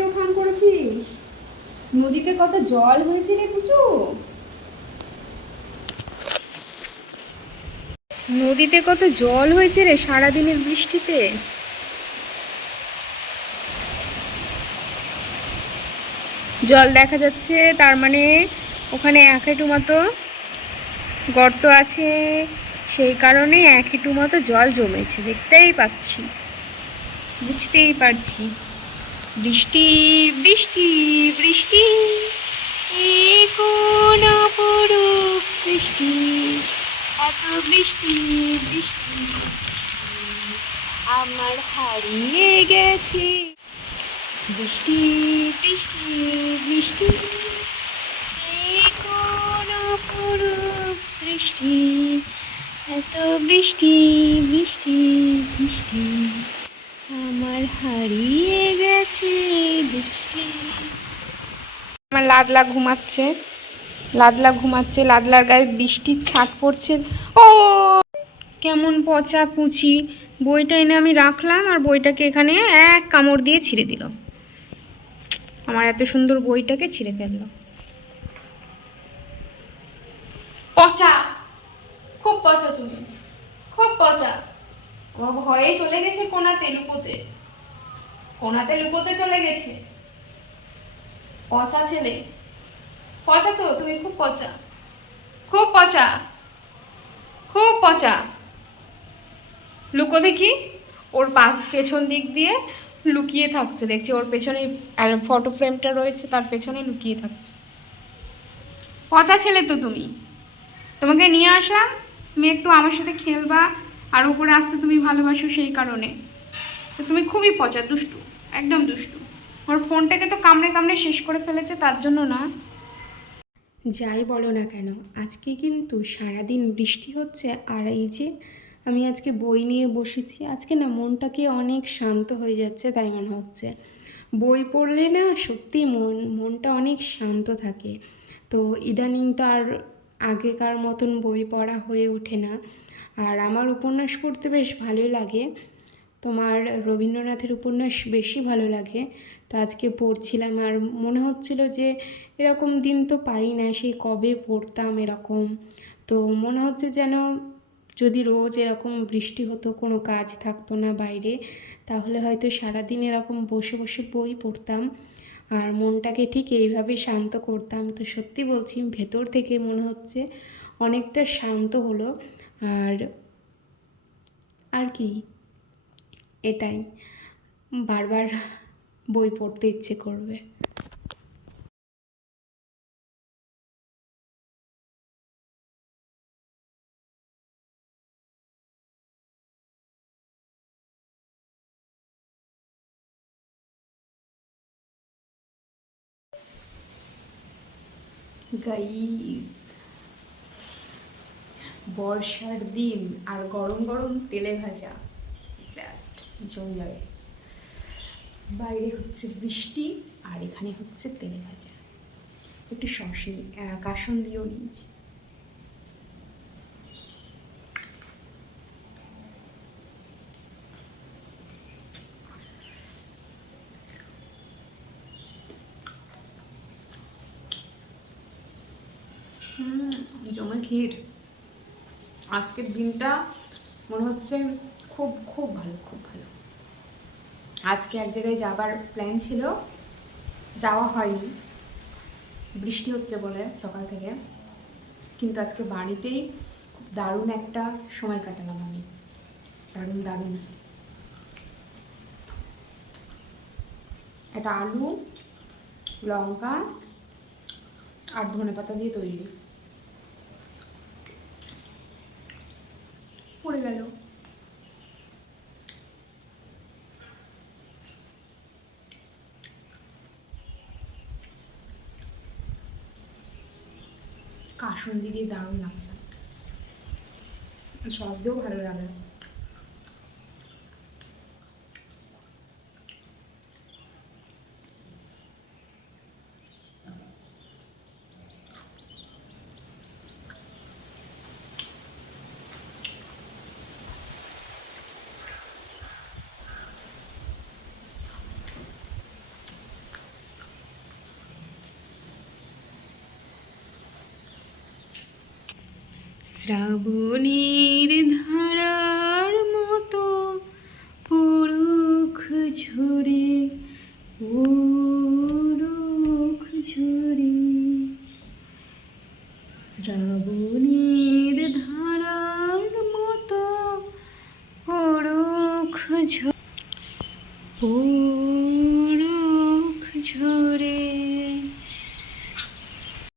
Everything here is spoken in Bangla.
নদীতে উঠান করেছিস? নদীতে কত জল হয়েছে রে পুচু। নদীতে কত জল হয়েছে রে সারাদিনের বৃষ্টিতে। জল দেখা যাচ্ছে, তার মানে ওখানে 1 হাঁটু মতো গর্ত আছে, সেই কারণে 1 হাঁটু মতো জল জমেছে, দেখতেই পাচ্ছি, বুঝতেই পারছি। বৃষ্টি বৃষ্টি বৃষ্টি, কোন অপরূপ সৃষ্টি, এত বৃষ্টি বৃষ্টি আমার হারিয়ে গেছে। বৃষ্টি বৃষ্টি বৃষ্টি, কোন অপরূপ বৃষ্টি, এত বৃষ্টি বৃষ্টি বৃষ্টি আমার হারিয়ে গেছে বৃষ্টি। আমার লাদলা ঘুমাচ্ছে, লাদলার গায়ে বৃষ্টির ছাট পড়ছে। ও কেমন পচা পুচি, বইটা এনে আমি রাখলাম আর বইটাকে এখানে এক কামড় দিয়ে ছিঁড়ে দিল। আমার এত সুন্দর বইটাকে ছিঁড়ে ফেললো। পচা, খুব পচা, তুমি খুব পচা। আমার ভয়ে চলে গেছে কোনাতে লুকোতে, কোনাতে লুকোতে চলে গেছে। পচা ছেলে, পচা তো তুমি, খুব পচা, খুব পচা, খুব পচা। লুকো দেখি, ওর পেছন দিক দিয়ে লুকিয়ে থাকছে, দেখছি ওর পেছনে ফটো ফ্রেমটা রয়েছে, তার পেছনে লুকিয়ে থাকছে। পচা ছেলে তো তুমি, তোমাকে নিয়ে আসলাম, তুমি একটু আমার সাথে খেলবা আর উপরে আসতে তুমি ভালোবাসো, সেই কারণে। তো তুমি খুবই পচা, দুষ্টু, একদম দুষ্টু। ওর ফোনটাকে তো কামড়ে কামড়ে শেষ করে ফেলেছে, তার জন্য না। যাই বলো না কেন, আজকে কিন্তু সারাদিন বৃষ্টি হচ্ছে, আর এই যে আমি আজকে বই নিয়ে বসেছি, আজকে না মনটাকে অনেক শান্ত হয়ে যাচ্ছে, তাই মনে হচ্ছে। বই পড়লে না সত্যি মনটা অনেক শান্ত থাকে। তো ইদানিং তো আর আগেকার মতন বই পড়া হয়ে ওঠে না। আর আমার উপন্যাস পড়তে বেশ ভালোই লাগে, তোমার রবীন্দ্রনাথের উপন্যাস বেশি ভালো লাগে। তো আজকে পড়ছিলাম আর মনে হচ্ছিল যে এরকম দিন তো পাই না, সেই কবে পড়তাম এরকম। তো মনে হচ্ছে যেন যদি রোজ এরকম বৃষ্টি হতো, কোনো কাজ থাকতো না বাইরে, তাহলে হয়তো সারাদিন এরকম বসে বসে বই পড়তাম আর মনটাকে ঠিক এইভাবে শান্ত করতাম। তো সত্যি বলছি, ভেতর থেকে মনে হচ্ছে অনেকটা শান্ত হলো। আর আর কি, এটাই, বারবার বই পড়তে ইচ্ছে করবে। গাইস, বর্ষার দিন আর গরম গরম তেলে ভাজা জাস্ট জমে যাবে। বাইরে হচ্ছে বৃষ্টি আর এখানে হচ্ছে তেলে ভাজা, একটু সস কাসন দিয়েও নিয়েছি। জমে ক্ষীর। আজকের দিনটা মনে হচ্ছে খুব খুব ভালো, খুব ভালো। আজকে এক জায়গায় যাবার প্ল্যান ছিল, যাওয়া হয়নি, বৃষ্টি হচ্ছে বলে সকাল থেকে। কিন্তু আজকে বাড়িতেই খুব দারুণ একটা সময় কাটালাম আমি, দারুণ দারুণ। একটা আলু, লঙ্কা আর ধনেপাতা দিয়ে তৈরি, পড়ে গেল। কাসুন্দি দিয়ে দারুণ লাগছে, সস দিয়েও ভালো লাগে। শ্রাবণের ধারার মতো পরুখ ঝরে, পরুখ ঝরে। শ্রাবণের ধারার মতো পরুখ ঝরে,